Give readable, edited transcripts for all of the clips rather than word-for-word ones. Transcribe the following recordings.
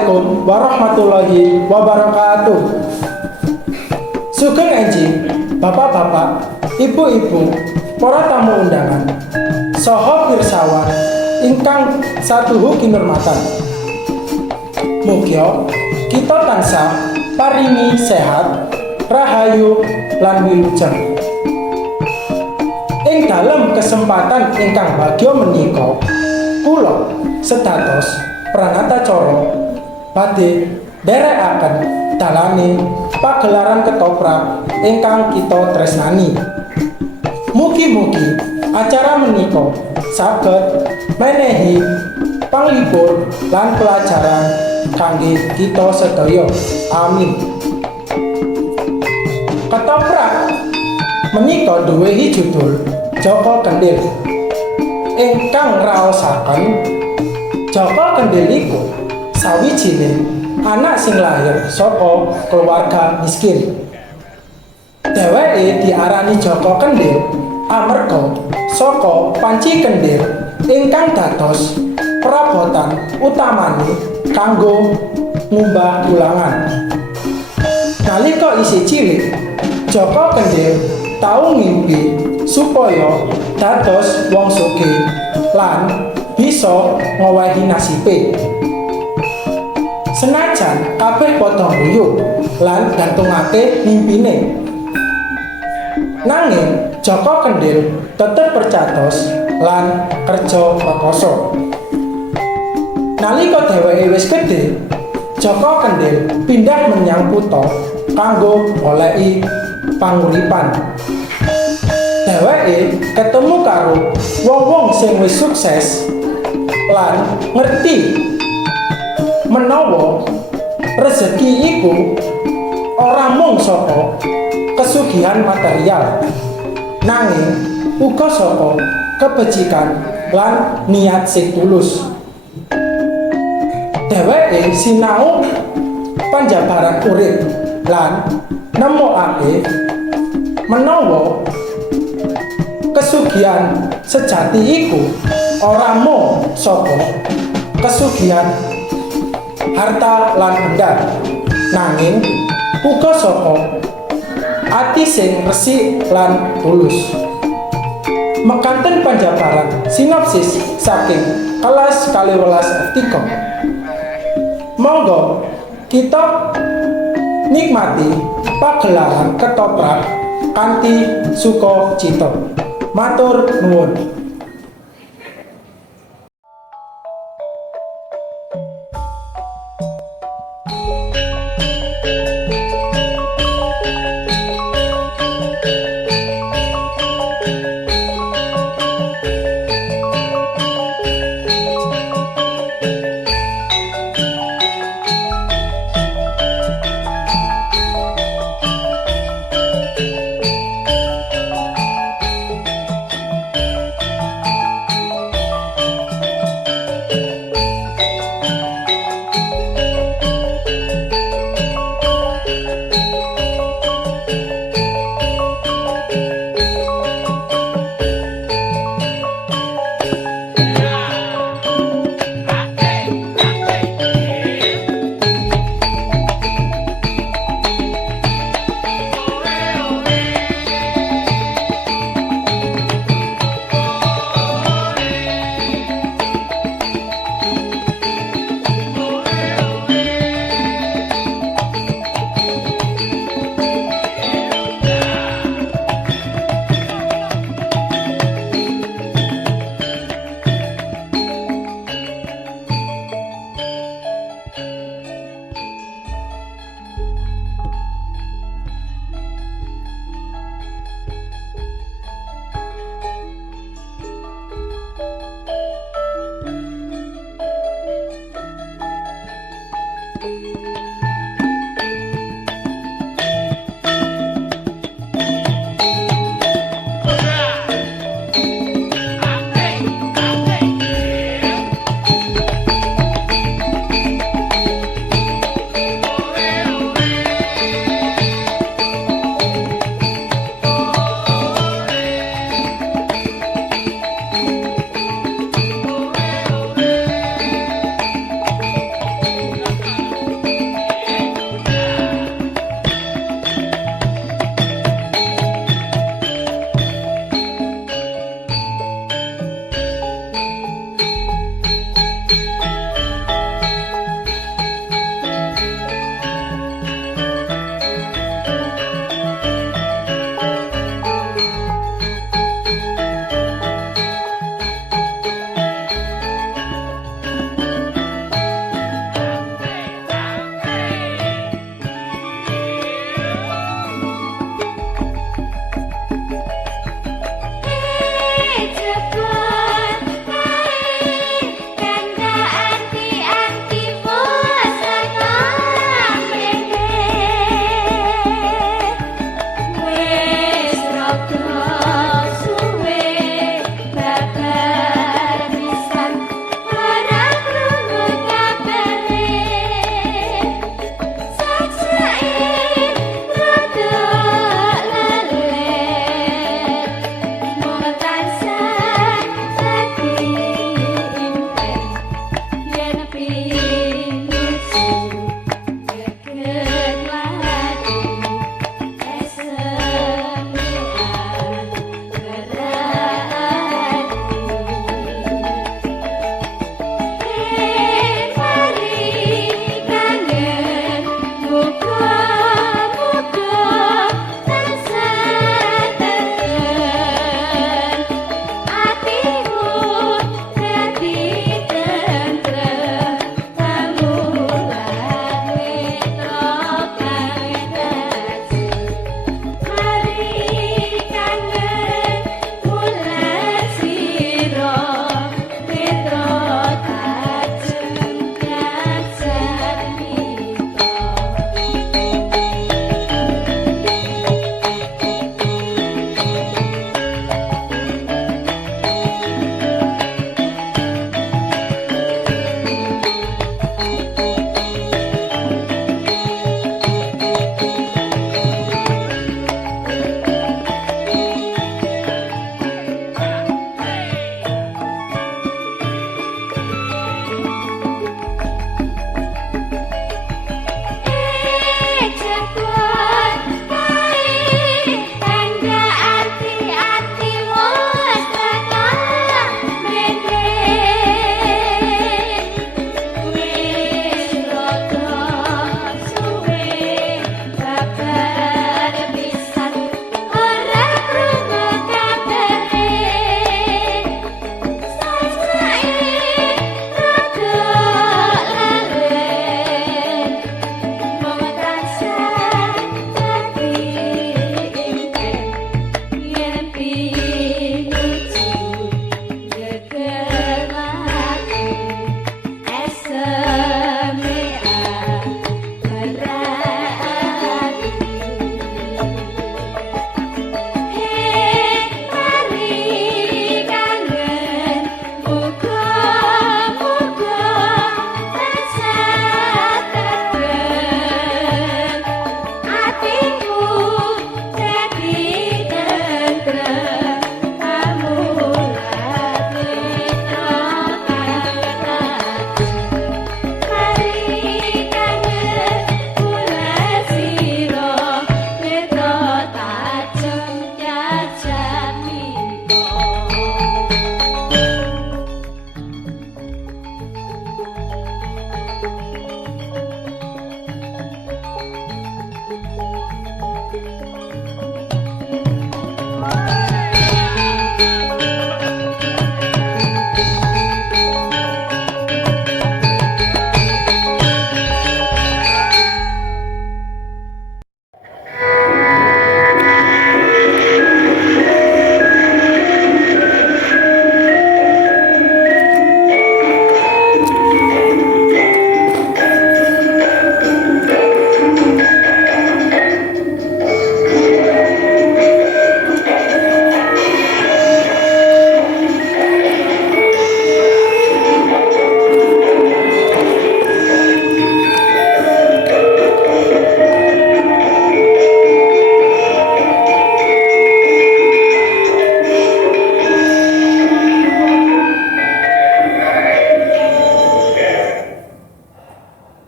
Assalamualaikum warahmatullahi wabarakatuh. Sugeng enjing, bapak-bapak, ibu-ibu, para tamu undangan, saha pirsawan ingkang satuhu kinurmatan. Mugia kita tansah paringi sehat, rahayu lan wilujeng. Ing dalem kesempatan ingkang bagya menika, kula sedados pranatacara badhe nderekaken dalane pagelaran ketoprak ingkang kita tresnani. Mugi-mugi acara menika saged menehi panglipur lan pelajaran kangge kita sedaya. Amin. Ketoprak menika duweni judul Joko Kendhil. Ingkang raosaken Joko Kendhil iku sawijining anak sing lahir saka keluarga miskin. Dheweke diarani Joko Kendhil amarga saka panci kendhil ingkang dados perabotan utamane kanggo ngumbah tulangan. Nalika isih cilik, Joko Kendhil tau ngimpi supaya dados wong sugih lan bisa ngowahi nasibe. Senajan kabeh padha guyub lan gantungake mimpine, nanging Joko Kendhil tetep percatos lan kerja rekoso. Nalika dheweke wis gedhe, Joko Kendhil pindah menyang kutha kanggo goleki panguripan. Dheweke ketemu karo wong-wong sing wis sukses lan ngerti menawa rezeki iku ora mung saka kesugihan material, nanging uga saka kebajikan lan niat sing tulus. Dheweke sinau panjabaran urip lan nemokake menawa kesugihan sejati iku ora mung saka kesugihan harta lan benda, nanging uga saka ati sing resik lan tulus. Mekanten panjabaran sinopsis saking kelas 12 monggo kita nikmati pagelaran ketoprak kanthi sukacita. Matur nuwun.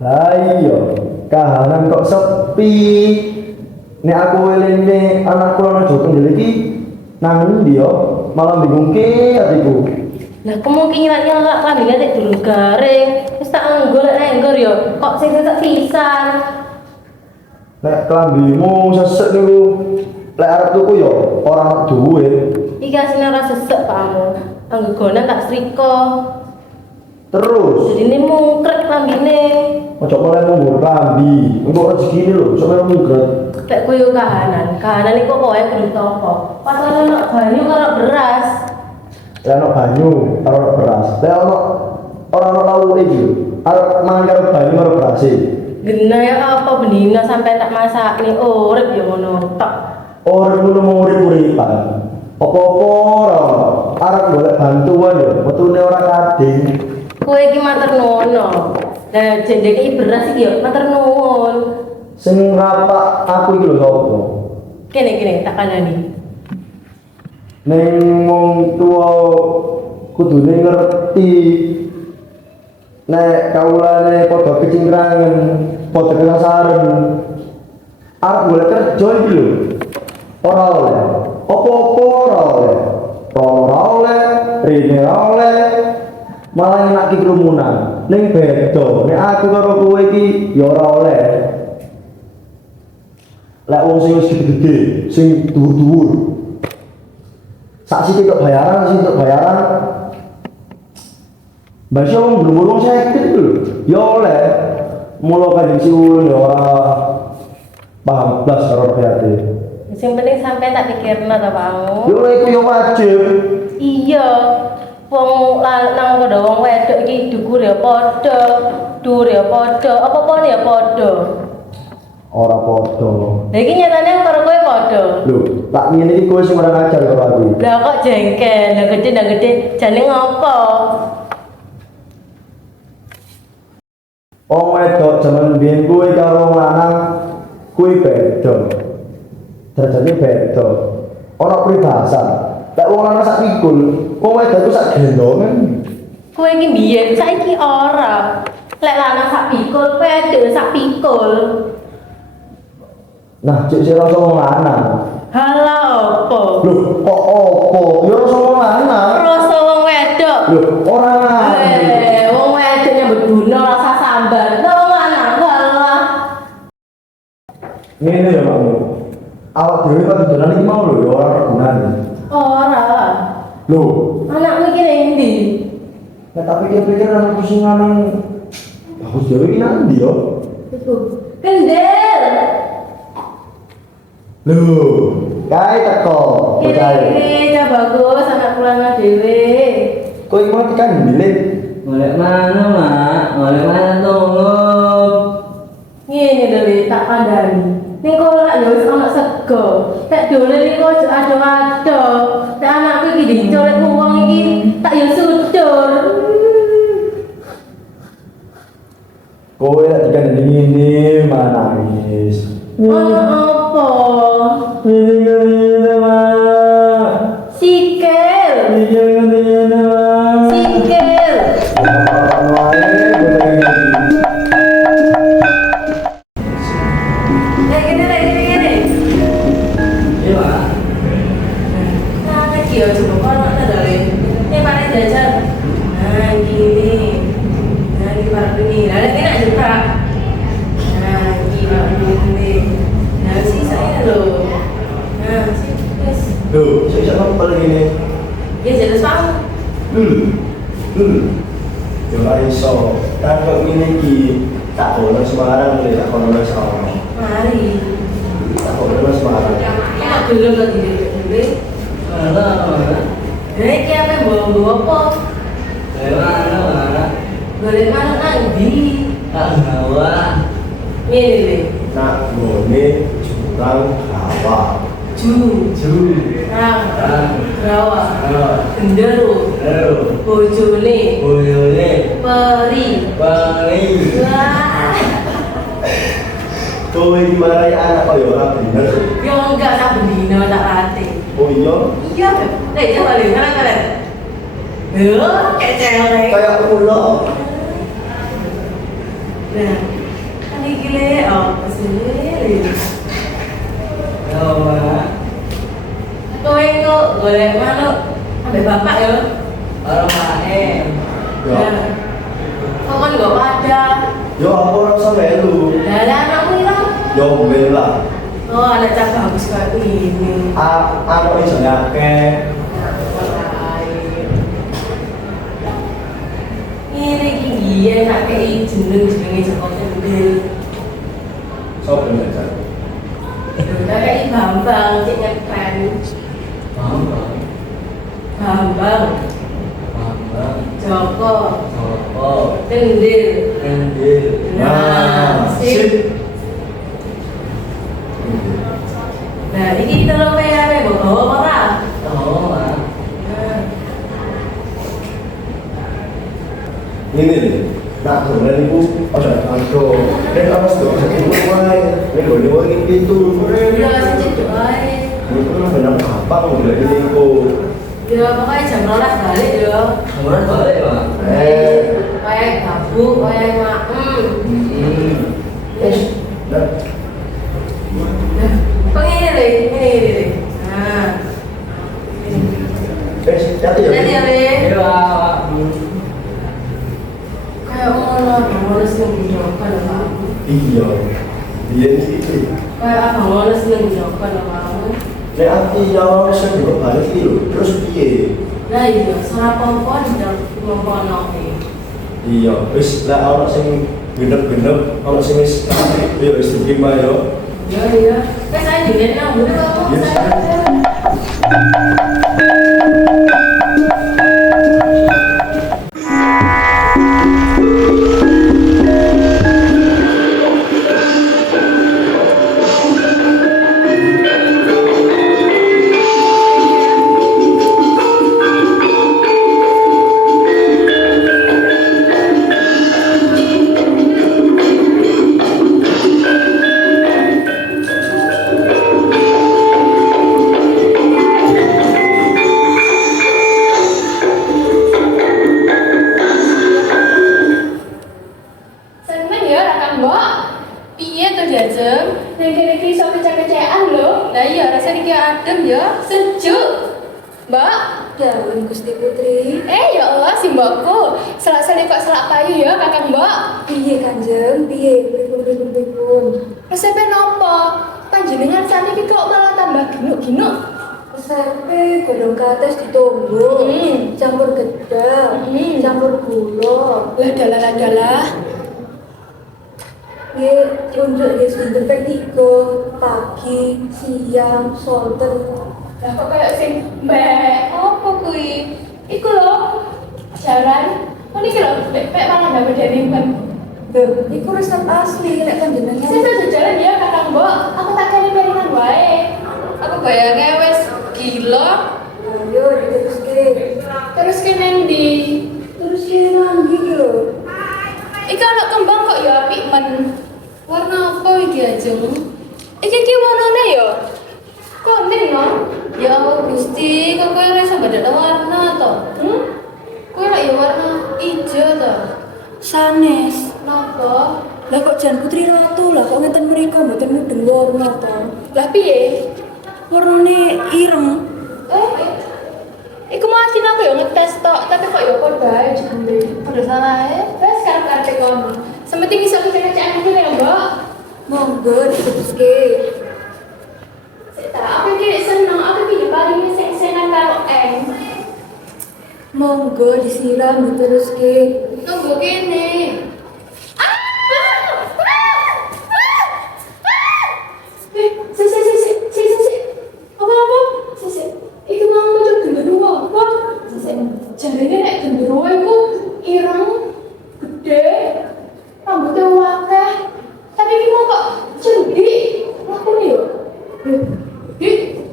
Ayo, kahanan kok sepi. Nek aku eling anakku ana Joko iki nang ndi yo? Malah bingungke atiku. Lah kemungkinan nyelak lambene nek durung garing. Wis tak golek enggur yo. Kok sing sesek pisan. Nek klambimu sesek niku lek arep tuku yo ora duwe. Iki asline ora sesek pakmu. Anggonan tak setrika. Terus Jadi ini mungkrek lambene. ojo oleh munggur klambi. Engko rezekine lho, sampe munggur. Lek koyo kahanan iku pokoke kudu toko. Pas ono banyu karo beras. Lek ono banyu karo ono beras. Lek ono ora ono lauk iki lho. Arep mangan karo banyu karo beras. Gena ya apa benina sampai tak masak nih urip ya ngono tok. Ora kudu mau urip-uripan. Apa-apa ora ono. Arep golek bantuan yo, metune ora kading. Kowe iki matur nuwun. Lah jendeke iki beras iki ya matur nuwun. Sing rapak aku iki lho sapa? Kene tak kandhani. Ning wong tuwa kudune ngerti nek kaulane padha kecingrangan, padha kesasaren. Arep golek kerja iki lho. Ora oleh. Apa-apa ora oleh. Ora oleh, rene ora oleh. Malah nyenaki kerumunan. Ning beda, nek aku karo kowe iki ya ora oleh. Lek wong sing wis gede-gede, sing dhuwur-dhuwur. Sak sithik tok bayaran, sing tok bayaran. Mbak Syah wong belum sakit lho. Ya oleh. Mula kanjeng siwun ya ora paham blas karo kreatif. Sing penting sampai tak pikirna ta, Pak. Yo iku yo wajib. Iya. Wong lanang padha wong wedok iki dhuwur ya padha, dhuwur ya padha, apa-apane ya padha. Ora padha. Lah iki nyatane karo kowe padha. Lho, tak ngene iki kowe sing ora ngajar karo aku. Lah kok jengkel, lah gede jane ngopo? Wong wedok jaman biyen kowe karo wong lanang kuwi beda. Derajate beda. Ana peribahasa. Lek wong lanang sak pikul, wong wedok ku sak gendongan. Kowe iki biyen saiki ora. Lek lanang sak pikul, wedok sak pikul. Nah, cek sira wong lanang. Halah opo? Lho, kok opo? Ya rasa wong lanang. Rasa wong wedok. Lho, ora lanang. Wong wedok nyambut guna rasa sambar. Lah wong lanang halah. Ngene ya, Makmu. Awak dhewe kok dodolan iki mau lho, ya ora gunane. Ora. Lho, Anakmu iki ning ndi? nek tak pikir-pikir nang pusing nang aku dhewe iki nang ndi yo? Kendel. Lho, kae teko. Ini bagus anak pulang dhewe. Kok iki mau tekan bilik? Golek mana, Mak? Golek mana tolong? Ngene lho Le, tak kandhani. Ning kono lak ya wis ana sego. Tak dolen iki ojo ado-ado. Tak anakku iki dicolek wong iki tak ya sudur. Kowe lek tekan ngene malah nangis. Ono apa? Ngene Mak. Sikil. Ngene Mak. Sikil. Gini. Iya, Mak. Nah, iki yo coba kono ta Le. Mari jajan. Nah, gini. Nah, ini Pak ini. Nah, ini nak juga. Nah, ini Pak ini. Nah, sisanya loh. Nah, wis. Lho, sik kok ngene. Ya jelas Pak. Yo ora iso. Kan kok ngene iki tak boleh sembarang boleh tak kono wis ono. Mari. Tak boleh sembarang. Enak dulu kok dhewe. Mana, Mak? Nah, iki apa bawa apa? Golek mana, Mak? Golek mana nang ndi? Tak bawa. Ngene Le. Nak ngene jurang rawa. Ju. Nang. Rawa. Gendero. Bojone. Boyone. Peri. Pari. Wah. Kowe iki marai anak kok ya ora bener. Yo enggak tak bendino tak latih. Oh iya, Iya, coba lihat kalian. Loh, kayak cewek. kayak kula. Nah, kan iki le apa sih? Ya, Mak. Kowe kok golek manuk ambek bapak ya? Orang main. Ya. Nah, kok kan gak wadah. Yo aku rasa melu. Lah lah anakmu ilang. Yo bela. Oh, anak cak bagus kayak ini. Aku iso nyake. Ini gigi ya, nak kayak jeneng-jenengnya Joko Kendil. Sopo ngejar? Udah kayak Bambang, cek nyepen. Bambang. Bambang, Bambang. Joko, Joko. Kendil. Kendil. Nah, sip. Nah, ini kita lo PRW, bawa apa? Oh, Mak. Nah, Ini nih. Nah, sebenarnya ibu ada kantor. Nek awas tuh, sakit mulai. Nek boleh wangi pintu. udah sejak doain. Itu kan benar apa udah ini ibu. Ya, pokoknya jam 12 balik ya. Kemudian balik, Mak. Kayak gabuk, kayak maem. Nah, Nah, kok ini. Nah, hati ya. nanti ya, Le. Iya, Mak. Kayak abang Moles yang dijokan sama aku. Iya. Dia ini. Kayak abang Moles yang dijokan sama aku. Nek ati yang saya juga balik itu. Terus piye? Nah iya, salah apa-apa di dalam ngomong nopi. Iya, wis lah ana sing genep-genep, ana sing wis yo wis diterima yo. Iya. Saya juga nang buru kamu. Yes. Saya. Seneng ya rakang mbok. Piye to diajeng? Ning kene iki iso kecek-kecekan lho. Lah iya rasane iki adem ya, sejuk. Mbak, Dawuh Gusti Putri, ya Allah si mbokku. Selak-selak kok selak payu ya kakang mbok. piye Kanjeng? Piye? Pripun? Resepe nopo? Panjenengan saniki kok malah tambah ginuk-ginuk. Resepe godhong kates ditumbuk, campur gedang, campur gula. Lah dalah-dalah. Nggih, unjuk nggih sinten pek 3, pagi, siang, sonten. Lah kok kayak sing mbek opo kuwi? Iku lho. Jaran. Kok niki lho, pek malah ndang medeni Lho, iku resep asli nek panjenengan. Saya jalan ya kakang mbok, aku tak kering-keringan wae. Aku bayangnya wes gila. Ayo diteruske. Terus kene ndi? Terus kene lagi iki lho. Iki ana kembang kok ya apik men. Warna apa iki ajeng? Iki warnane ya? Kuning no? Ya Allah Gusti, kok kowe ora iso badhe warna to? Kowe lak ya warna ijo to? Sanes. Napa? Lah kok jan Putri Ratu lah kok ngeten mriku mboten mudeng warna to. Lah piye? Warnane ireng. Iku mau asin aku ya ngetes tok, tapi kok ya padha ae jane. Padha salah ae. Wes karep-karepe kono. Sementing iso kecek-kecekan iki lho, Mbok. Monggo diteruske. Sik ta, aku iki seneng, aku iki paling seng-sengan karo eng. Monggo disiram diteruske. Tunggu kene. Apa-apa? Iki mau muncul genderuwo apa? Jarene nek genderuwo iku ireng, gede, rambutnya wakeh. Tapi iki mau kok cendik. Lakune yo.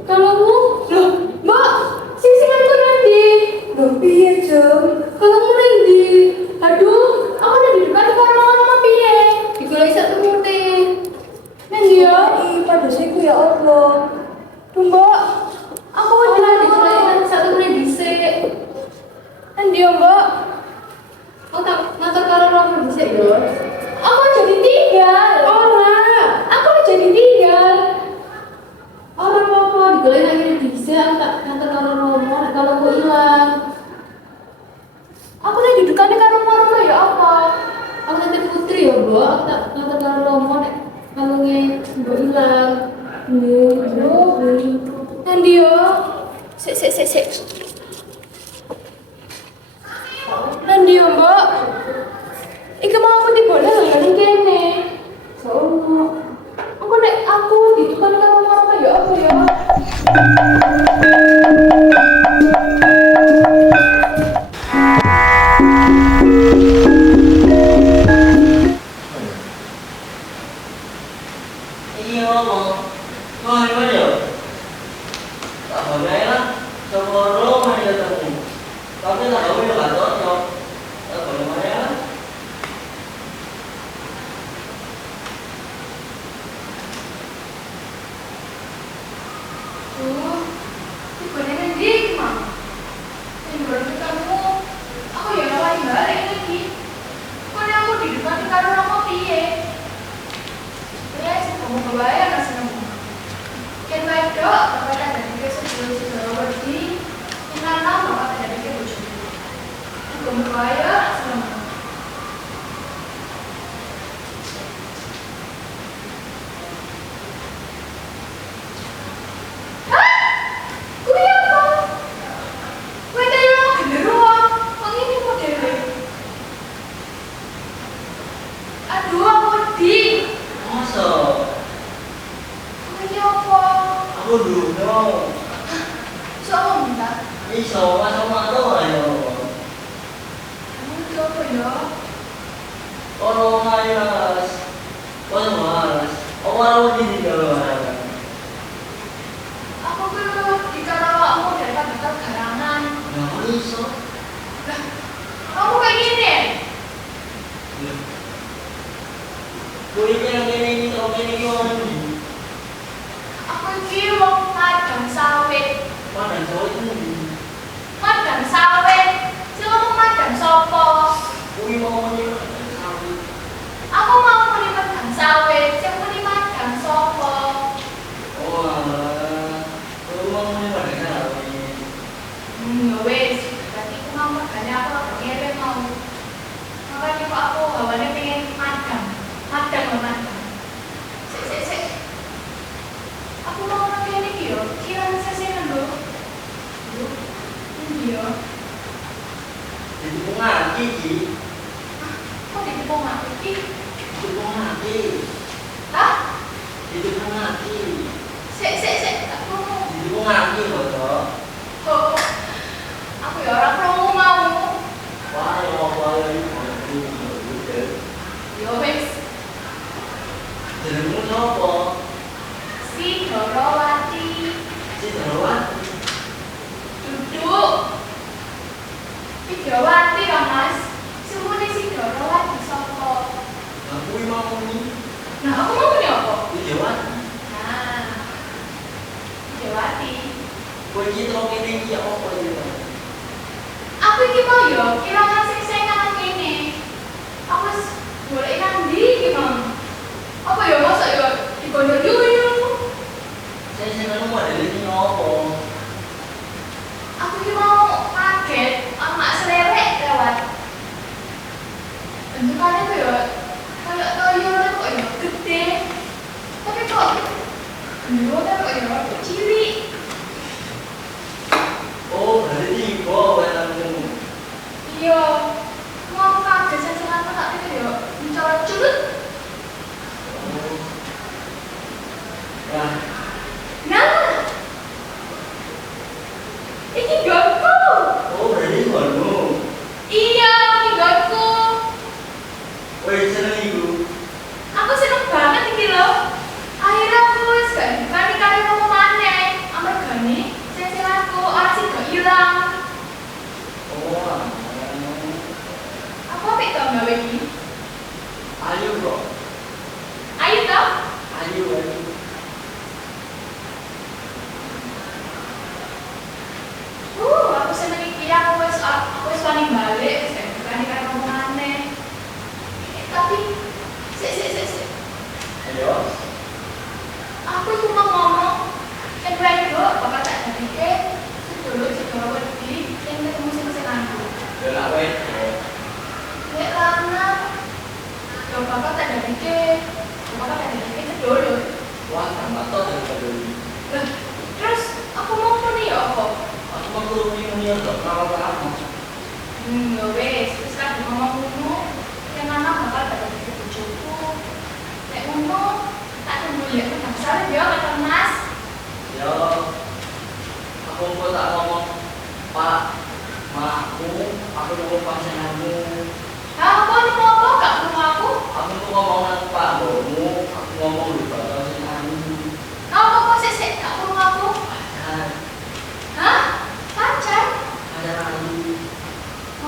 Kalaumu, loh, Mbak, sisiranku nanti. Loh piye, Jeng? Kalaumu nanti. Aduh, aku udah di depan kamar mama piye? Digoleki sak temute. Nang dia. Ih, padosiku ya Allah. Duh, Mbak. Aku udah digoleki sak temute dhisik. Nang dia, Mbak. Aku tak ngatur karo romo dhisik yo. Aku aja ditinggal. Aku aja ditinggal. Orang apa digolek akhirnya bisa aku tak nganter karo Romo nek kalau aku hilang. Aku lagi dudukane karo Romo ya apa? Aku nanti putri ya, Bu. Aku tak nganter karo Romo nek kalunge mbok hilang. Nanti yo. Sik. Nanti yo, Mbak. Iki mau aku diboleh nang kene. Sono. Aku nek aku ditukar karo Romo ya apa ya? Iya ngomong. Wah, gimana ya? Tak boleh lah. Sebelum main ketemu. Tapi tak boleh juga cocok. Tak boleh main lah. Sebenarnya dia gimana? Yang baru kamu, aku ya ngawain balik lagi. Kok aku di depan karo Romo piye? Ya, kamu kebayang nggak seneng? Kan baik dok, bapak ada di sebelum berdi. Kenal lama bapak ada di bocor. Kamu kebayang seneng? Masa? Aku dulu dong. Iso, masa tuh ayo. Kalau malas, kalau malas, orang di dalam mana? Nggak iso. Kulitnya yang ini, kalau ini orang ini. Mana cowok itu? Kui mau menyimpan sawit. Aku mau menikmati sawit, yang menikmati sopo. Oh alah, kui mau menyimpan sawit. Ya wes, berarti aku mau makanya aku lagi ngewe mau. Makanya kok aku hawannya pengen madang. Sik. Aku mau nang kene iki yo, kira sesenan lho. Iya. Jadi bunga kiki, Kok ditipu iki? itu bunga kiki, Hah? itu bunga kiki, Sik, tak mau. itu bunga kiki loh. Oh, aku ya orang promo mau. Wah, yang itu. Yo wes, Jenengmu siapa? si Dorowati. Si Darwati. Duduk. Widawati lah mas. Semuanya si Dorowati sopo. Aku mau nih. Nah aku mau punya apa? Widawati. Nah, Widawati. Kau ini terlalu ini ya apa itu? Aku iki mau yo, kira ngasih saya nang kene. Aku wis golek nang ndi iki mang. Apa yo masa yo digondol yuyu. Saya senang mau ada ini apa? Aku iki mau kaget, mak selerek lewat. Bentukannya tuh yo kayak toyol kok yo gede. Tapi kok gendutnya kok yo cilik. Oh, berarti kau yang Iya, mau kaget saja aku tak itu yo mencolot curut. Nah, Nah, ini gotku. oh berarti kamu. Iya, ini gotku. Woi, seneng ibu. Aku seneng banget iki lho. Akhirnya aku wis gak dikali-kali mau maneh. Yo. Aku cuma ngomong yang lain dulu, bapak tak ada pikir sedulur wedi yang ketemu sing senangku. Yo nak wedo. Nek lanang, yo bapak tak ada pikir, bapak tak ada pikir sedulur. Wah, tambah to dari peduli. Lah, terus aku mau nih ya apa? Aku mau kurungin nih untuk kalau kamu. Ya wes lagi ngomong ngono, yang lanang bakal tak ada pikir bojoku. Nek ngono, tak tunggu ya, tak salah ya kata Mas. Yo. Aku kok tak ngomong Pak, makku, aku ngomong pasanganmu. Apa nih mau apa? Gak perlu aku. Aku tuh ngomong nang Pak Bomu, aku ngomong di bakal sing anu. Apa kok sik gak perlu aku? Pacar, Hah? Pacar? pacar anu.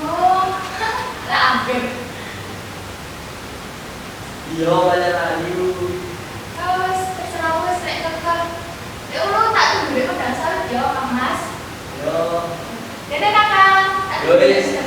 Oh, lah ambil. Iya, pacar anu. Terus terserah wes nek kekal. Ya Allah tak tunggu deh pada salut ya Kang Mas. Yo. Dadah Kakang. Tak Yo tunggu wis. ya.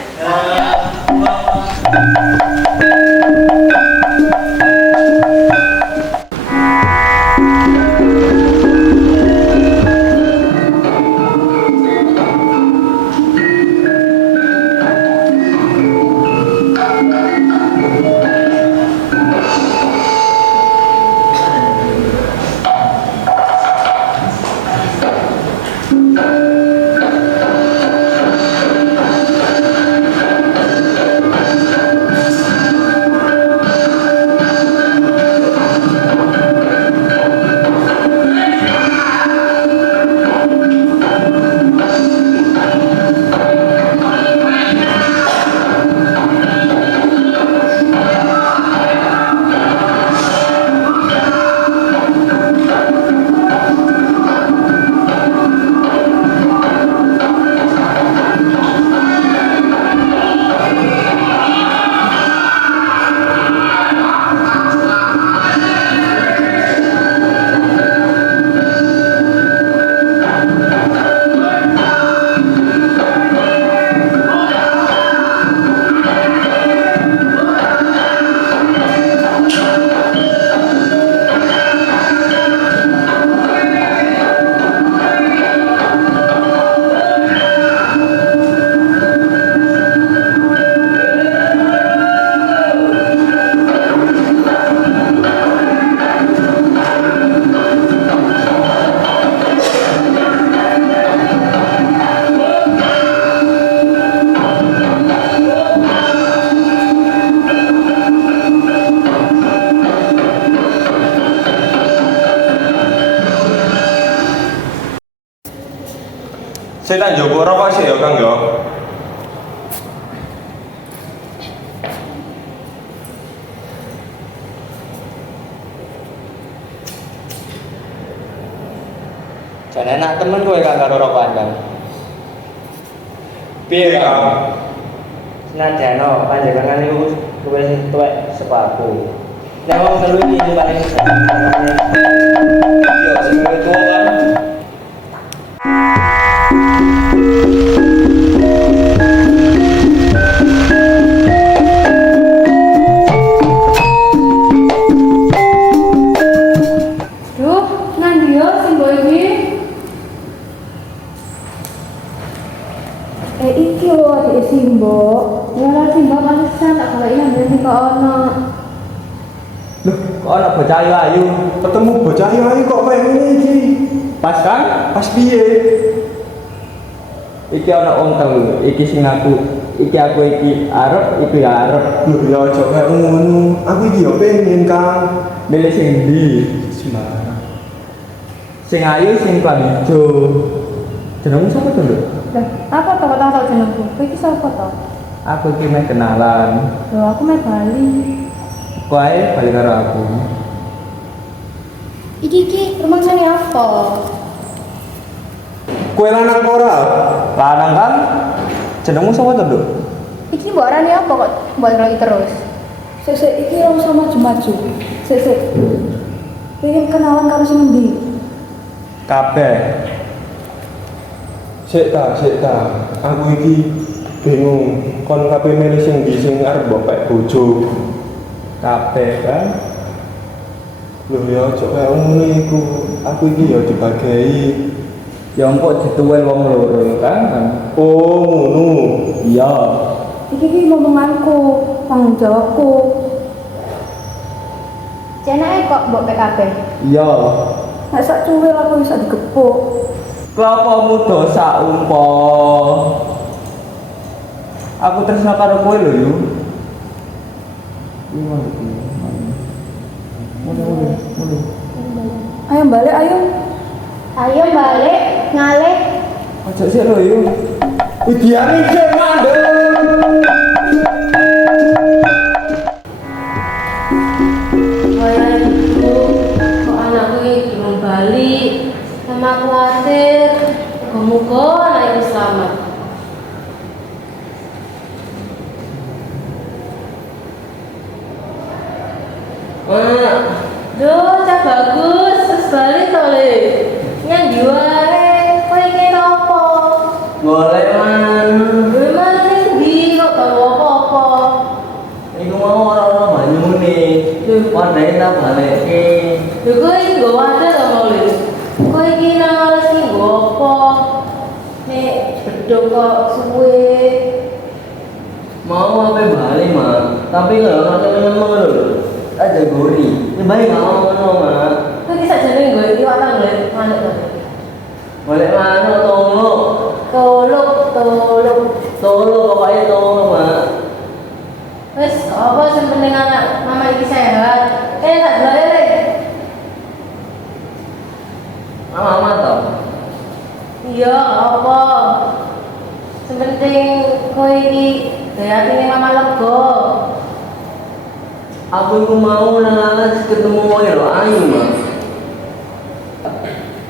Saya tak jawab rokok sih ya Kang yo. Jan enak temen kowe Kang karo rokokan Kang. Piye Kang? Senadyan panjenengan niku luwih tuwek saka aku. Nek wong telu iki paling senengane. Yo sing luwih tuwa kan. Duh, nandi yo sing mbok iki. Iki lho adik Simbo. Ya ora Simbo pantesan tak kalau ilang ben kok ono. Loh, kok ana bocah ayu. Ketemu bocah ayu kok kayak ngene iki. Pas kan? Pas piye? Iki ana wong telu. Iki sing aku. Iki aku iki arep, iki ya arep. Loh ya aja kayak ngono. Aku iki yo pengen Kang. Milih sing ndi? Sembarang. Sing ayu sing klambi ijo. Jenengmu sapa to, Nduk? Lah, apa to kok tau jenengku? Kowe iki sapa to? Aku iki meh kenalan. Lho, aku meh Bali. Kowe bali karo aku. Iki rumangsane apa? Kue lanang ora? Lanang kan? Jenengmu sapa to, Nduk? Iki mbok arani apa kok mbok ngeloki terus? Sik iki ora usah maju-maju. Sik. Pengen kenalan karo sing endi? Kabeh. Sik ta. Aku iki bingung. Kon kabeh milih sing ndi sing arep mbok pek bojo. Kabeh kan? Lho ya aja kaya ngono iku. Aku iki ya dibagai. Ya engko dituwel wong loro ya kan. Oh, ngono. Iya. Iki ngomonganku, tanggung jawabku. Jenenge kok mbok PKP. Iya. Masa cuwil aku bisa digepuk. Klopomu dosa umpo. Aku tresno karo kowe lho yu. Mulai. Ayo balik, ayo. Ayo balik, ngalih. Aja sik lho yu. Ideane sik mandel. Kayak itu, kok anakku ini belum balik. Sama khawatir, muka-muka anakku selamat. Duh, cah bagus, terus balik tole. Nyendi wae, kowe iki apa? Golek man. Gimana nih, kok tau apa-apa? Iku mau ora-ora banyu nih. Warnane tak balekke. Lho kowe iki nggo wadah to mole. Kowe iki nang sing nggo apa? Nek bedhok kok suwe. Mau apa balik mah, tapi kalau macam-macam lho. Aja gori. Ya baik mau ngono mah. Kowe iki sakjane nggo iwak tang lho, manuk to. Golek manuk tonglo. Tolong. Tolo pokoknya tolo mah. Wes, apa sing penting anak mama iki sehat. Tak boleh. Mama tau. Iya, apa? Sing penting kowe iki daya atine mama lega. Aku iku mau nang alas ketemu wong lho ayu mah.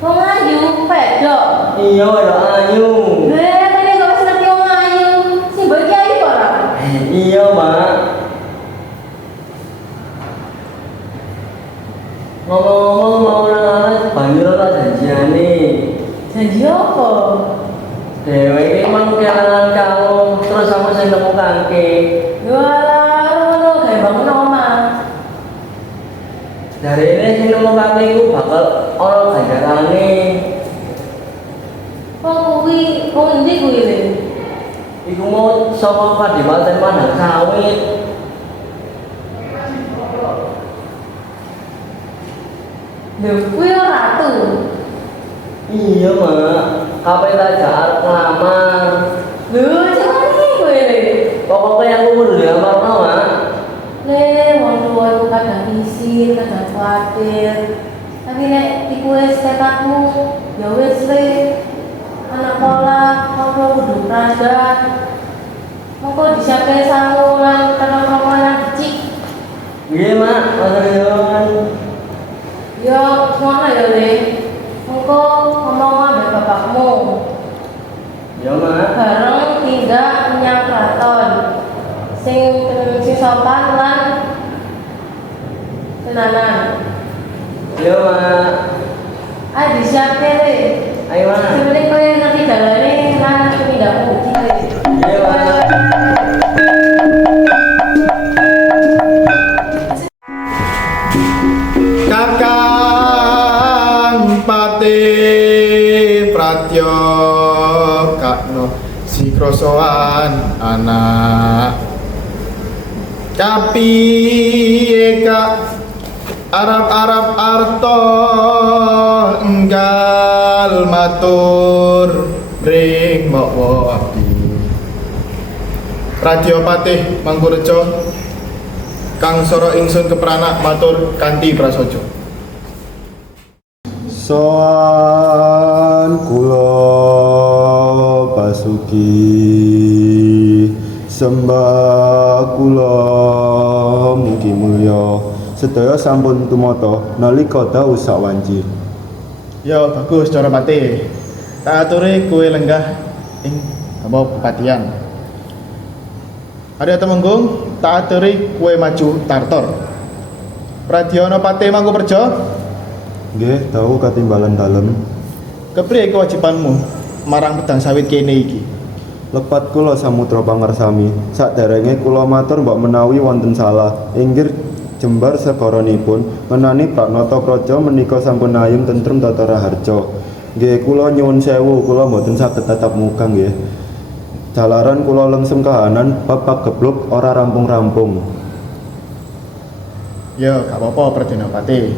Wong ayu pedok. Iya lho ayu. Lah, tadi kok wis ngerti wong ayu. Sing mbok iki ayu kok ora? Iya mak. Ngomong-ngomong mau nang alas banjur ora janjiane. Janji apa? Dewe iki mang kelangan kalung terus sama sing nemu kangke. Walah, ngono gawe bangun omah. Dari ini sing nemu kangke iku bakal ana ganjarane. Wong kuwi, wong endi kuwi le? Iku mau saka Kadipaten Padang Sawit. Lho, kuwi ora ratu. Iya mak, kape tak arep ngelamar. Lho, jangan iki kowe le. Pokoknya aku kudu dilamar no mak. Le, wong tuwa iku kadang isin, kadang khawatir. Tapi nek iku wis tekadmu, ya wis le. Anak pola, mongko kudu pradan. Mongko disiapke sangulan tenan rombongan becik. Iya mak, matur nuwun. Yo, ngono ya le. Mongko ngomong ambek bapakmu. Ya mak. Bareng tindak menyang keraton. Sing sopan lan tenanan. Ya mak. Ayo disiapke le. Ayo mak. Sebenarnya kowe ngerti dalane lan pindahmu iki le. Iya mak. Kakang Pati Pratyo Kakno Sikrosoan anak Kapi Kak Arab Arto enggal matur ring mawa abdi Radio Patih Mangkurejo Kang Soro ingsun kepranak matur kanthi prasaja. Soan kula basuki sembah kula mugi mulya sedaya sampun tumata nalika dawuh sawanci. Ya bagus cara pati. Tak aturi kowe lenggah ing apa kepatian. Ada temenggung tak aturi kowe maju tartor. Pradiyana Pati Mangkuprejo, Nggih, dawuh katimbalan dalem. kepriye kewajibanmu marang pedang sawit kene iki? Lepat kula samudra pangersami, saderenge kula matur mbok menawi wonten salah, inggih jembar segoronipun ngenani Pak Natapraja menika sampun ayem tentrem tata raharja. Nggih kula nyuwun sewu, kula mboten saged tatap muka nggih. Jalaran kula lengsem kahanan bab pagebluk ora rampung-rampung. Ya, gak apa-apa Prajenopati.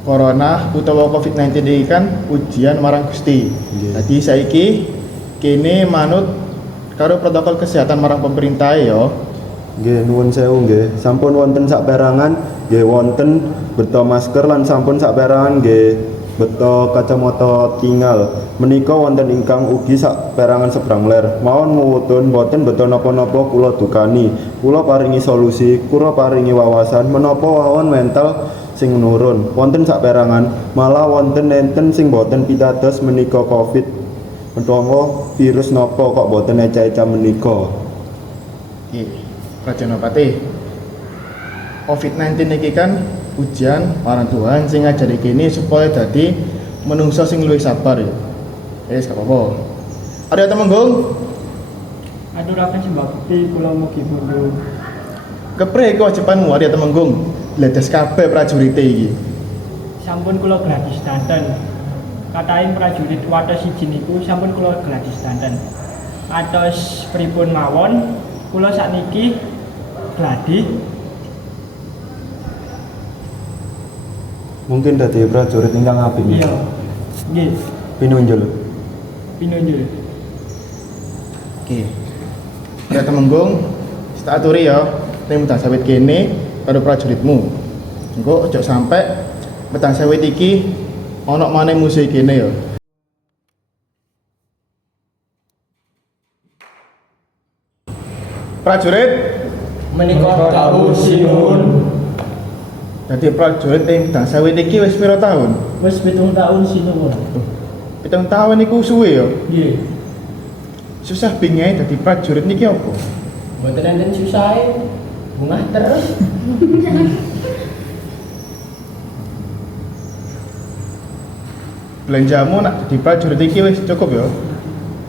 Corona utawa COVID-19 ini kan ujian marang Gusti. Jadi saiki kene manut karo protokol kesehatan marang pemerintah ya. Nggih nuwun sewu nggih. Sampun wonten saperangan nggih wonten beto masker lan sampun saperangan nggih beto kacamata tinggal. Menika wonten ingkang ugi saperangan sebrang ler. Mawon muwutun boten beto napa-napa kula dukani. Kula paringi solusi, kula paringi wawasan menapa wawon mental sing nurun. Wonten saperangan malah wonten enten sing boten pitados menika Covid. Utawa virus napa kok boten eca-eca menika. Nggih, Prajenopati. COVID-19 iki kan ujian marang Tuhan sing ngajari kene supaya dadi menungso sing luwih sabar ya. Wis gak apa-apa. Ada temenggung? Aturaken sembah bukti kula mugi mundur. Keprih kewajibanmu Arya Temenggung? Bledes kabeh prajurite iki. Sampun kula gratis danten. Katahin prajurit wates siji niku sampun kula gratis danten. Atos pripun mawon kula sakniki gladi Mungkin dadi prajurit ingkang apik. iya. Nggih, Pinunjul. pinunjul. Oke. Arya Temenggung, tak aturi ya ning medang sawit kene karo prajuritmu. Engko aja sampe medang sawit iki ana maneh musuh kene ya. Prajurit Menika dawuh sinuwun. dadi prajurit ing medang sawit iki wis pira taun? Wis 7 tahun sinuwun. 7 tahun iku suwe ya. Nggih. Susah bingung dadi prajurit niki apa? Mboten enten susahe. Bungah terus. Belanjamu nak dadi prajurit iki wis cukup ya.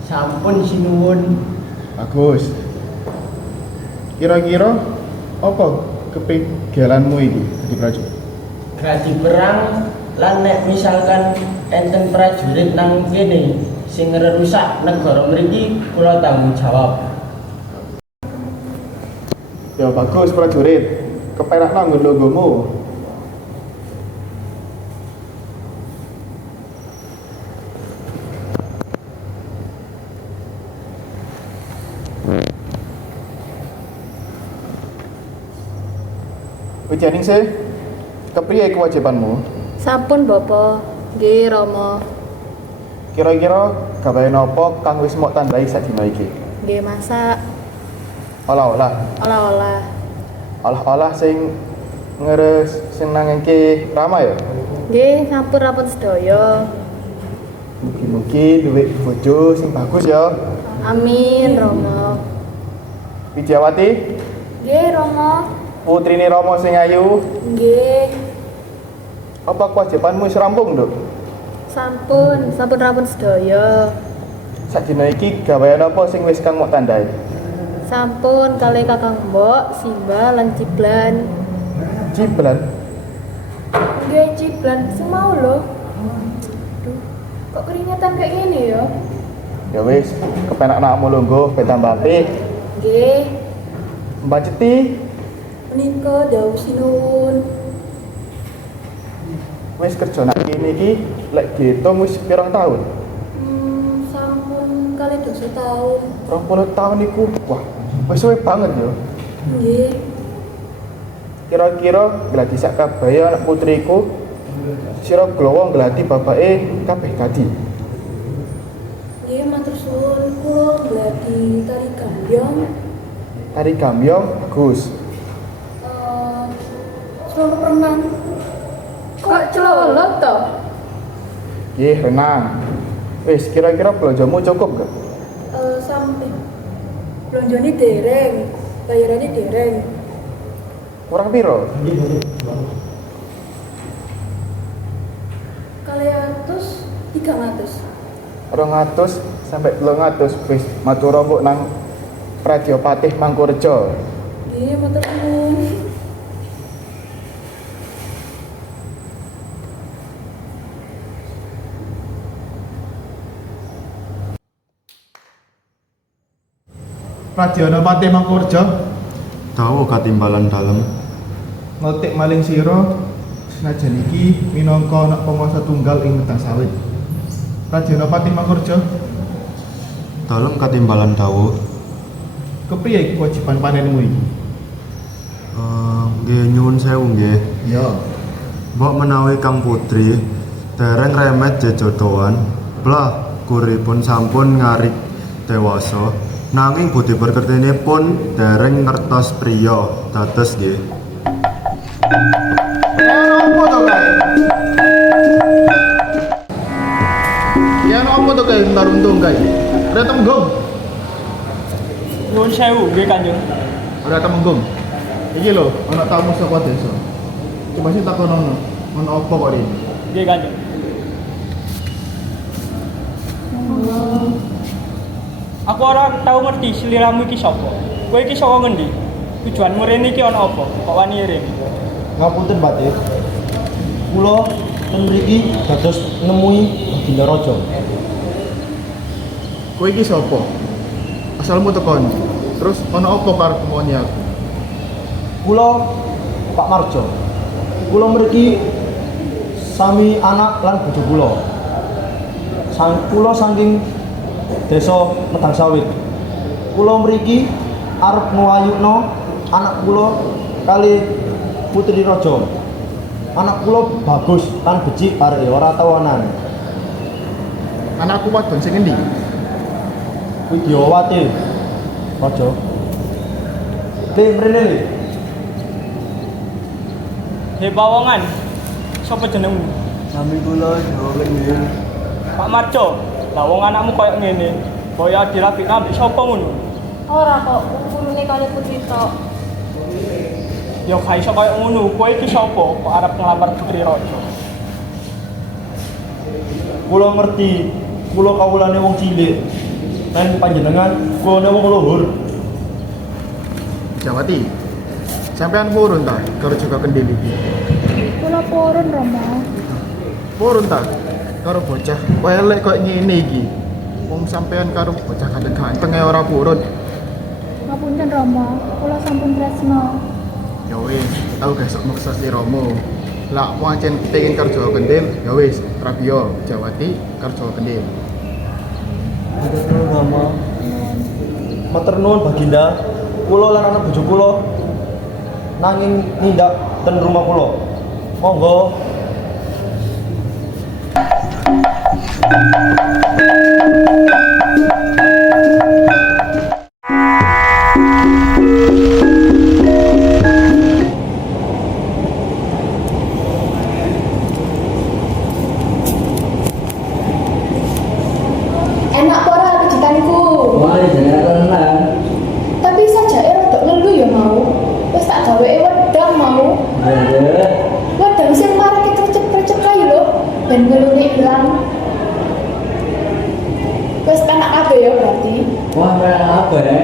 Sampun sinuwun. Bagus. Kira-kira apa kepikiranmu iki dadi prajurit? Gladi perang lan nek misalkan enten prajurit nang kene sing ngrusak negara mriki kula tanggung jawab. Ya bagus prajurit. Kepenak nang logomu. Wijaning sih, kepriye kewajibanmu? Sampun Bapak. Nggih Rama. Kira-kira gawe napa kang wis mok tandai sadina iki? Nggih masak. Olah-olah. Olah-olah. Olah-olah sing ngeres senangke Rama ya. Nggih sampun rapun sedaya. Mugi-mugi duwe bojo sing bagus ya. Amin Rama. Widyawati, Nggih Rama. putrine Rama sing ayu. Nggih. Apa kewajibanmu wis rampung, Nduk? Sampun rapun sedaya. Sadina iki gawean apa sing wis kang mok tandai? Sampun kalih Kakang Mbok, Simba lan Ciblan. Ciblan. Nggih Ciblan semau lho. Duh, kok keringetan kayak gini ya? Ya wis, kepenak nakmu lungguh ben tambah apik. Nggih. Mbak Ceti, Menika dawuh sinuwun. wis kerja nak kene iki lek diitung wis pirang tahun? Sampun kalih 2 tahun. 20 tahun iku. Wah, wis suwe banget ya. Nggih. Kira-kira gladi sak kabeh anak putriku sira glowo gladi bapake kabeh dadi. Nggih matur suwun kula gladi tari gambyong. Tari gambyong bagus. Selalu renang. Kok celolot to? Nggih, renang. Wis kira-kira belanjamu cukup gak? Sampai belonjone dereng, bayarannya dereng. Kurang piro? 200, 300. 200 sampai 300 wis matur mbok nang Pradyopatih Mangkurejo. Nggih matur suwun. Radyanapati Mangkorejo Dawuh katimbalan dalem. ngotik maling sira senajan iki minangka anak penguasa tunggal ing Medang Sawit. Radyanapati Mangkorejo, Dalem katimbalan dawuh. kepriye kewajiban panenmu iki? Nggih nyuwun sewu nggih. Ya, Mbok menawi Kang Putri dereng remet jejodohan, blah kuripun sampun ngarik dewasa, nanging budi perkertinipun dereng ngertos priya dados nggih. apa to kae? Apa to kae taruntung kae? Ada temenggung. Nuwun sewu nggih Kanjeng. Ada temenggung. Iki lho, ana tamu saka desa. Coba sih takonono, ono apa kok iki? Nggih Kanjeng. Aku ora tau ngerti sliramu iki sapa. Kowe iki saka ngendi? Tujuanmu rene iki ana apa? Kok wani rene? Ngapunten Batik. Kula ten mriki dados nemui Baginda Raja. Kowe iki sapa? Asalmu teko ndi? Terus ana apa karo kemoni aku? Kula Pak Marjo. Kula mriki sami anak lan bojo kula. Kula saking desa Medang Sawit. Kula mriki arep ngwayukno anak kula kali putri raja. Anak kula bagus lan becik arek ora tawanan. Anakku wadon sing endi? Widyawati. Raja. Mrene le. He pawongan. Sapa jenengmu? Sami kula jawab nggih. Pak Marjo. Lah wong anakmu koyo ngene. Kaya dirapik ambek sapa ngono? Ora kok, urune kali putri tok. Ya gak iso koyo ngono. Kowe iki sapa kok arep nglamar putri raja? Kula ngerti, kula kawulane wong cilik. Nen panjenengan kulane wong luhur. Jawati. Sampean purun ta karo juga kendel iki? Kula purun Rama. Purun ta karo bocah elek koyo ngene iki. Wong sampean karo bocah ganteng ae ora purun. Ngapunten Rama, kula sampun tresno. Ya wis, tau gak sok maksa sliramu. Lah pancen pengin kerja kendel, ya wis, Rabiyo Jawati kerja kendel. Matur Rama. Matur nuwun Baginda. Kula lan anak bojo kula nanging nindak ten rumah kula. Monggo. Enak ora pijitanku. Wah, jangan tenang. Tapi sajake rada ngelu ya mau. Wis tak gaweke wedang mau. Ada. Wedang sing marake krecep-krecep kae lho, ben ngelune ilang. Wis tenak kabeh ya berarti. Wah, kayak apa ya?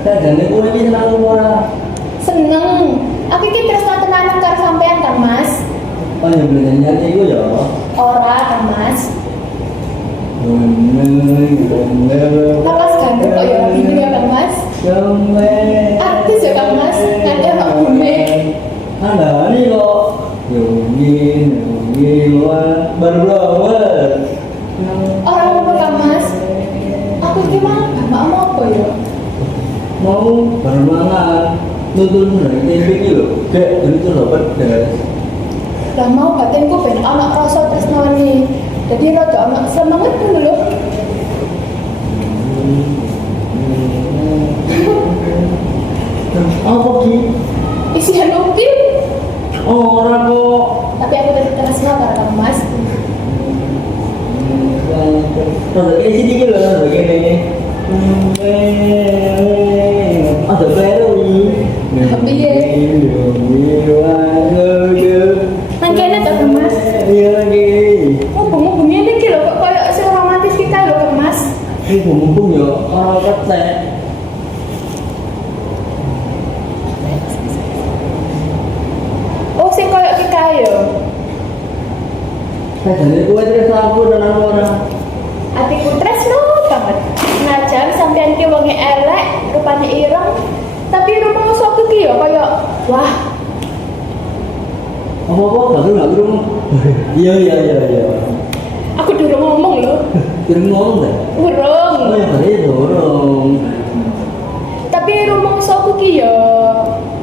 Saya jadi gue ini senang ora. Seneng. Aku iki tresna tenanan karo sampean kan, Mas. Oh, yang beli nyanyi itu ya. Ora kan, Mas. Lepas Lepas ganteng kok ya ini ya kan, Mas. Artis ya kan, Mas. Nanti apa bune. Ada nih kok. Yungin, berbrower. Orang apa kan, Mas? Aku iki mah bapak mau apa ya? Mau bermangan. Nutun dari TV ini loh. Kayak itu loh pedas. Lah mau batinku ben anak rasa tresnane. Jadi rada anak semangat dulu lho. Apa ki? Isian upin. Orang kok. Tapi aku tetap tresno karo kamu, Mas. Ada kayak sini gitu loh, begini ini. Ada baru ini. Piye? Nang kene to, Mas. Iya lagi. Mumpung ini iki lho kok koyo sing romantis kita lho, Kang Mas. Ini mumpung ya orang ketek. Oh, sing koyo iki kae yo. Saya jadi gue terus aku dan orang. Atiku tresno banget. Ngajar sampean pancen ki wonge elek, rupane ireng, tapi rumangsa aku ki ya kaya wah, Apa-apa gak ngerung. Iya. aku durung ngomong lho. Kirim ngomong deh. Urung. Oh ya kali dorong. Tapi rumangsa aku ki ya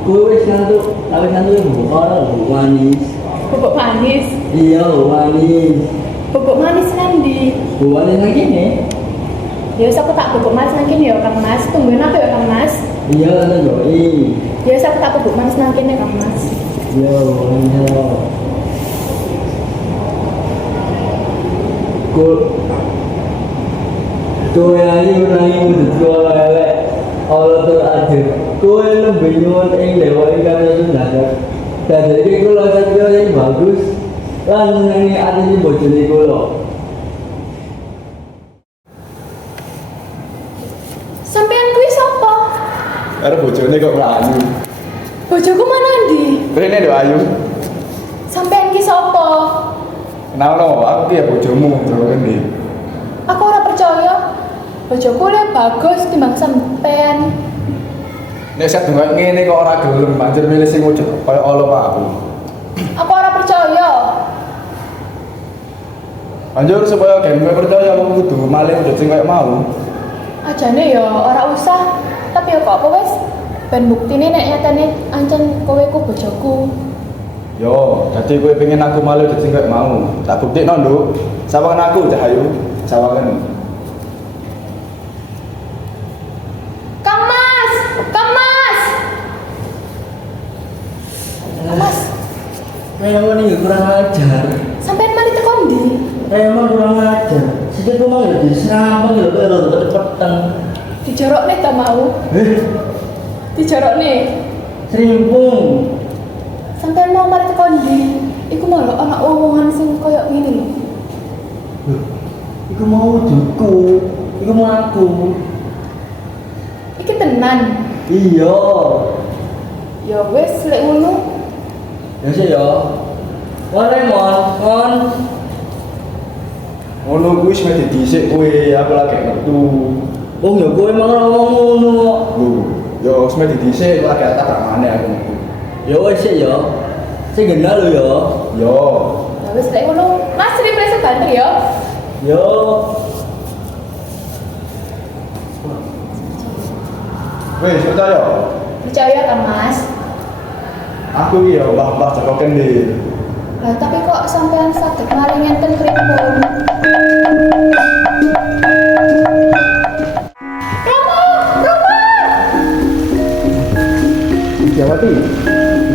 Kowe wis ngantuk, tapi ngantuk yang bubuk manis. bubuk manis. Iya, manis. Bubuk manis nanti. Bubuk manis lagi nih. Ya wis aku tak bubuk manis nang kene ya Kang Mas. Tungguin apa ya Kang Mas? Iya, kan doi. Ya wis aku tak bubuk manis nang kene Kang Mas. Iya, iya. Kowe ayu nanging mudut kowe elek. Allah tur adil. Kowe lebih nyuwun ing dewa ingkang sundakan. Dadi kula satya sing bagus lan nyenengi atine bojone kula. Sampeyan kuwi sapa? Karo bojone kok mlayu. Bojoku mana ndi? Rene lho ayu. Sampeyan ki sapa? Kenal aku ki ya bojomu, terus ndi? Aku ora percaya. Bojoku le bagus timbang sampean. Nek sak dengok ngene kok ora gelem banjur milih sing ujug kaya Allah Pak aku. Aku ora percaya. Banjur supaya genmu percaya aku kudu malih ujug sing kaya mau. Ajane ya ora usah. Tapi ya kok apa wis ben buktine nek nyatane ancen kowe ku bojoku. Yo, dadi kowe pengen aku malih ujug sing kaya mau. Tak buktikno, Nduk. Sawangan aku Cahayu. Sawangan. Kang Mas! Kang Mas! Kang Mas, Emang ini kurang ajar. sampean mari teko ndi? Emang kurang ajar. Sikit ku mang ya diserang ya lho cepet-cepetan. Dijorokne ta mau? Dijorokne. Serimpung. Sampean mau mari teko ndi? Iku malah ana omongan sing koyo ngene lho. Iku mau wujudku. Iku mau aku. Iki tenan. Iya. Ya wis lek ngono. Ya sih ya. Mon. Ngono kuwi wis mesti dhisik kowe, aku lagi metu. Oh ya kowe emang ora ngomong ngono kok. Lho, yo wis mesti dhisik lagi tak ramane aku metu. Ya wis sih ya. Sing genah lho ya. Yo. Ya wis lek ngono, Mas represe banter ya. Yo. Wes, percaya. Percaya kan Mas? Aku iki ya mbah-mbah Joko Kendil. Lah tapi kok sampean saged maling ngenten pripun? Romo! Jawati,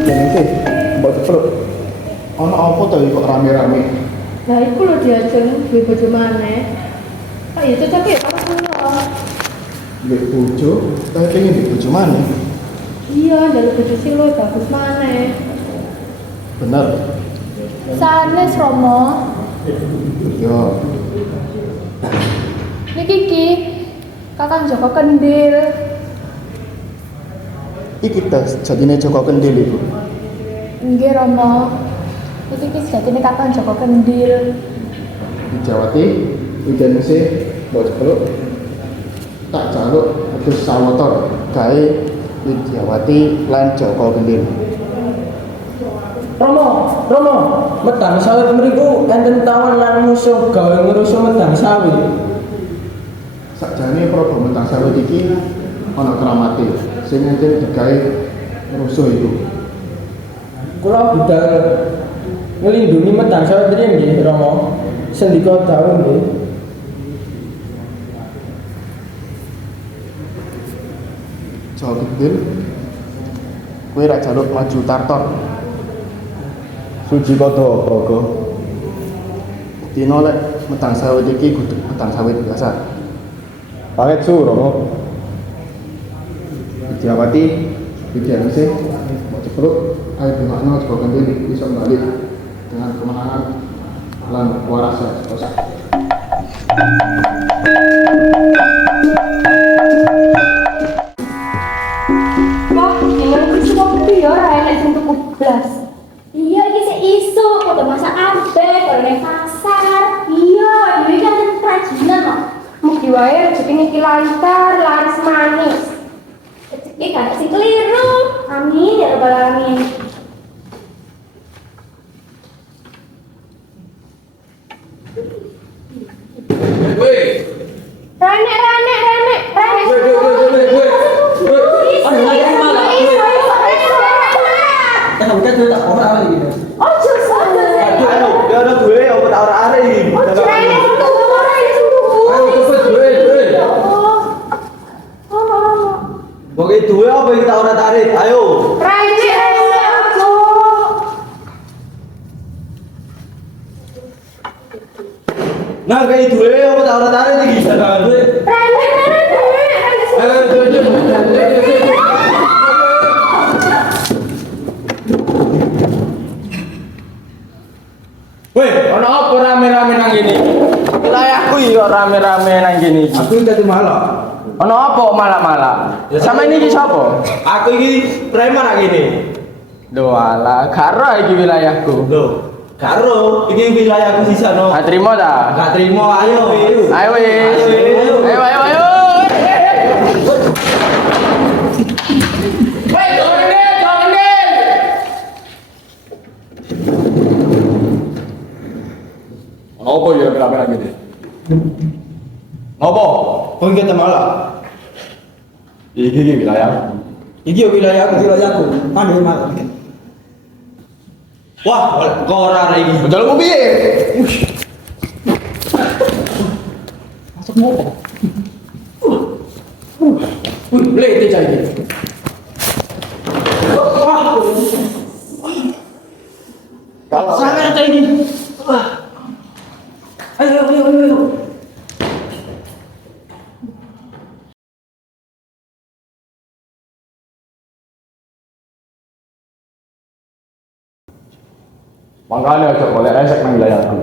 jangan sih, mbak cepet. Ono apa to kok rame-rame? Lah iku lho diajeng duwe bojo maneh. Kok ya cocok ya karo kula. Mbak bojo, tapi pengen di bojo mana? Iya, njaluk bojo sing luwih bagus maneh. Bener. Sanes Romo. Yo, Niki ki Kakang Joko Kendil. iki tas jadine Joko Kendil iku. Nggih Romo. Niki ki sejatine Kakang Joko Kendil. Jawati, ujian sih, mbak cepet. Tak jaluk terus sawotor gawe Widyawati lan Joko Kendil. Romo, medang sawit mriku enten tawan lan musuh gawe ngrusuh medang sawit. Sakjane problem tentang sawit iki ana kramate sing enten digawe rusuh iku. Kula budal nglindungi medang sawit riyen nggih, Romo. Sendika dawuh nggih. Joko Kendil, kowe ra jaluk maju tartor. Suci kodo progo. Dino lek metang sawit iki kudu metang sawit biasa. Pamit su Romo. Widyawati, Widyawati, mau cepet, ayo dengakno Joko Kendil bisa balik dengan kemenangan lan waras ya. Wah, yang kuwi kopi ya ora enek sing tuku blas. Iya, iki sik isu, kudu masak ambek, kudu ning pasar. Iya, iki kan kerajinan kok. siji wae rezekine iki lancar, laris manis. Rezeki gak sing keliru. Amin ya rabbal alamin. Rane. Ojo sodo. Ayo, dia ada duwe apa tak ora arek iki. Rane tunggu. Ayo cepet duwe. Pokoke duwe apa iki tak ora tarik. Ayo. Rane ojo. Nah, kayak duwe apa tak ora tarik iki. Duwe. Rane. Ayo duwe. Weh, ono apa rame-rame nang kene? Wilayahku yo rame-rame nang kene iki. Aku dadi malah. Ono apa malah-malah? Sama ini iki sapa? Aku iki preman nang kene. Lho alah, karo iki wilayahku. Lho, karo iki wilayahku sisano. Ah trimo ta? Gak trimo, ayo. Ayo wis. Ayo. Weh, jangan. Apa ya rame-rame gini? Ngopo? Kok kita malah? Iki wilayah. Iki wilayahku. Mana malah bikin? Wah, kok ora iki. Njalukmu piye? Masuk ngopo? Boleh itu jadi. Wah. Sangat ini. Ayo. Makanya aja boleh resek nang wilayahku.